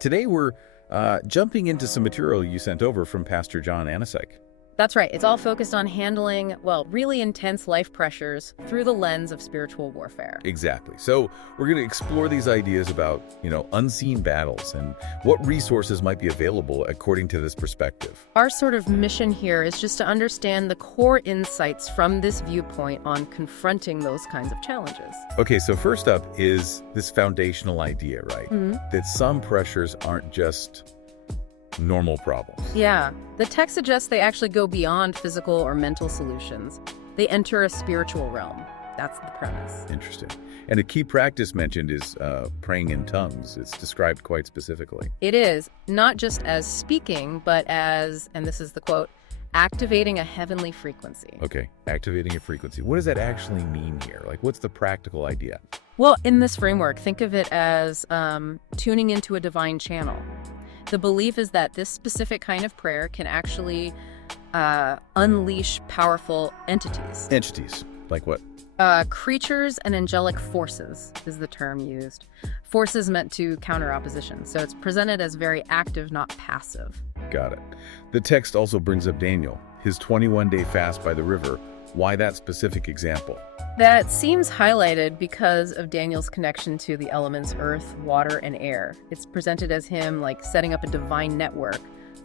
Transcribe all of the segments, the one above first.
Today we're jumping into some material you sent over from Pastor John Anosike. That's right. It's all focused on handling, well, really intense life pressures through the lens of spiritual warfare. Exactly. So we're going to explore these ideas about, unseen battles and what resources might be available according to this perspective. Our sort of mission here is just to understand the core insights from this viewpoint on confronting those kinds of challenges. Okay, so first up is this foundational idea, right? That some pressures aren't just normal problems. Yeah. The text suggests they actually go beyond physical or mental solutions. They enter a spiritual realm. That's the premise. Interesting. And a key practice mentioned is praying in tongues. It's described quite specifically. It is, not just as speaking, but as, and this is the quote, activating a heavenly frequency. Okay, activating a frequency. What does that actually mean here? Like, what's the practical idea? Well, in this framework, think of it as tuning into a divine channel. The belief is that this specific kind of prayer can actually unleash powerful entities. Entities? Like what? Creatures and angelic forces is the term used. Forces meant to counter opposition. So it's presented as very active, not passive. Got it. The text also brings up Daniel, his 21-day fast by the river. Why that specific example? That seems highlighted because of Daniel's connection to the elements earth, water, and air. It's presented as him like setting up a divine network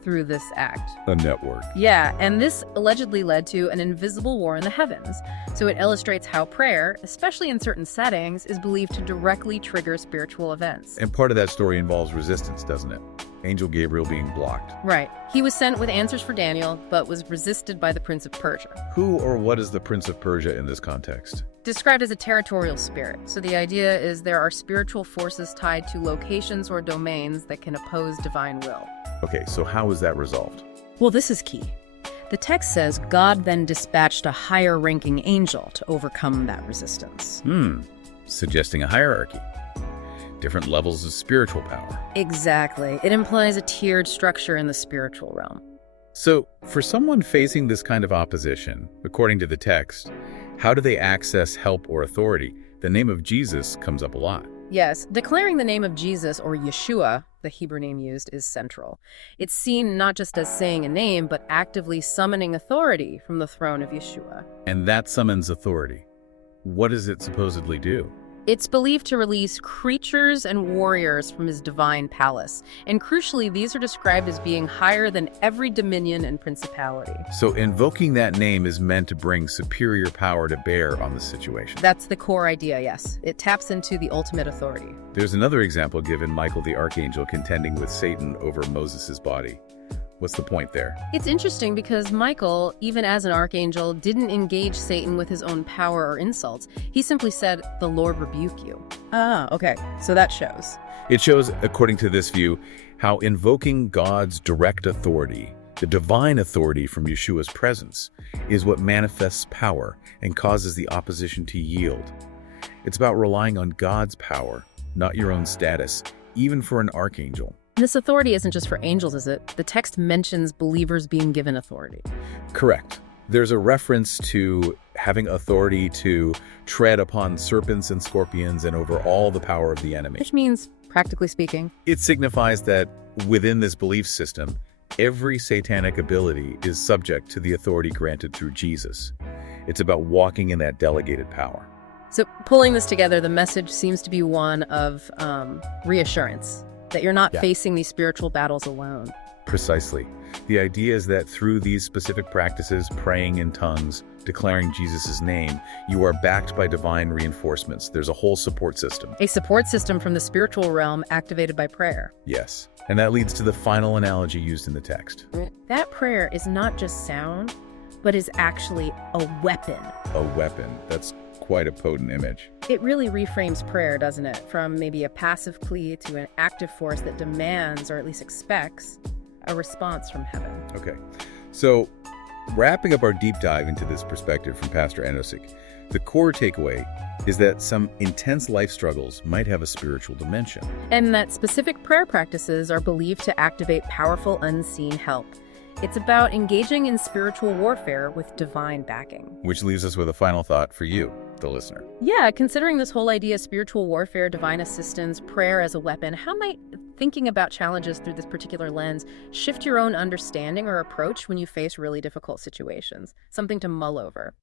through this act. A network. Yeah, and this allegedly led to an invisible war in the heavens. So it illustrates how prayer, especially in certain settings, is believed to directly trigger spiritual events. And part of that story involves resistance, doesn't it? Angel Gabriel being blocked. Right. He was sent with answers for Daniel, but was resisted by the Prince of Persia. Who or what is the Prince of Persia in this context? Described as a territorial spirit. So the idea is there are spiritual forces tied to locations or domains that can oppose divine will. Okay, so how is that resolved? Well, this is key. The text says God then dispatched a higher-ranking angel to overcome that resistance. Suggesting a hierarchy. Different levels of spiritual power. Exactly. It implies a tiered structure in the spiritual realm. So, for someone facing this kind of opposition, according to the text, how do they access help or authority? The name of Jesus comes up a lot. Yes, declaring the name of Jesus, or Yeshua, the Hebrew name used, is central. It's seen not just as saying a name, but actively summoning authority from the throne of Yeshua. And that summons authority. What does it supposedly do? It's believed to release creatures and warriors from his divine palace. And crucially, these are described as being higher than every dominion and principality. So invoking that name is meant to bring superior power to bear on the situation. That's the core idea, yes. It taps into the ultimate authority. There's another example given, Michael the archangel contending with Satan over Moses' body. What's the point there? It's interesting because Michael, even as an archangel, didn't engage Satan with his own power or insults. He simply said, "The Lord rebuke you." Ah, okay. So that shows. It shows, according to this view, how invoking God's direct authority, the divine authority from Yeshua's presence, is what manifests power and causes the opposition to yield. It's about relying on God's power, not your own status, even for an archangel. This authority isn't just for angels, is it? The text mentions believers being given authority. Correct. There's a reference to having authority to tread upon serpents and scorpions and over all the power of the enemy. Which means, practically speaking, it signifies that within this belief system, every satanic ability is subject to the authority granted through Jesus. It's about walking in that delegated power. So pulling this together, the message seems to be one of reassurance. That you're not facing these spiritual battles alone. Precisely. The idea is that through these specific practices, praying in tongues, declaring Jesus' name, you are backed by divine reinforcements. There's a whole support system. A support system from the spiritual realm activated by prayer. Yes. And that leads to the final analogy used in the text. That prayer is not just sound, but is actually a weapon. A weapon. That's quite a potent image. It really reframes prayer, doesn't it? From maybe a passive plea to an active force that demands, or at least expects, a response from heaven. Okay. So, wrapping up our deep dive into this perspective from Pastor Anosike, the core takeaway is that some intense life struggles might have a spiritual dimension. And that specific prayer practices are believed to activate powerful unseen help. It's about engaging in spiritual warfare with divine backing. Which leaves us with a final thought for you, the listener. Yeah, considering this whole idea of spiritual warfare, divine assistance, prayer as a weapon, how might thinking about challenges through this particular lens, shift your own understanding or approach when you face really difficult situations. Something to mull over.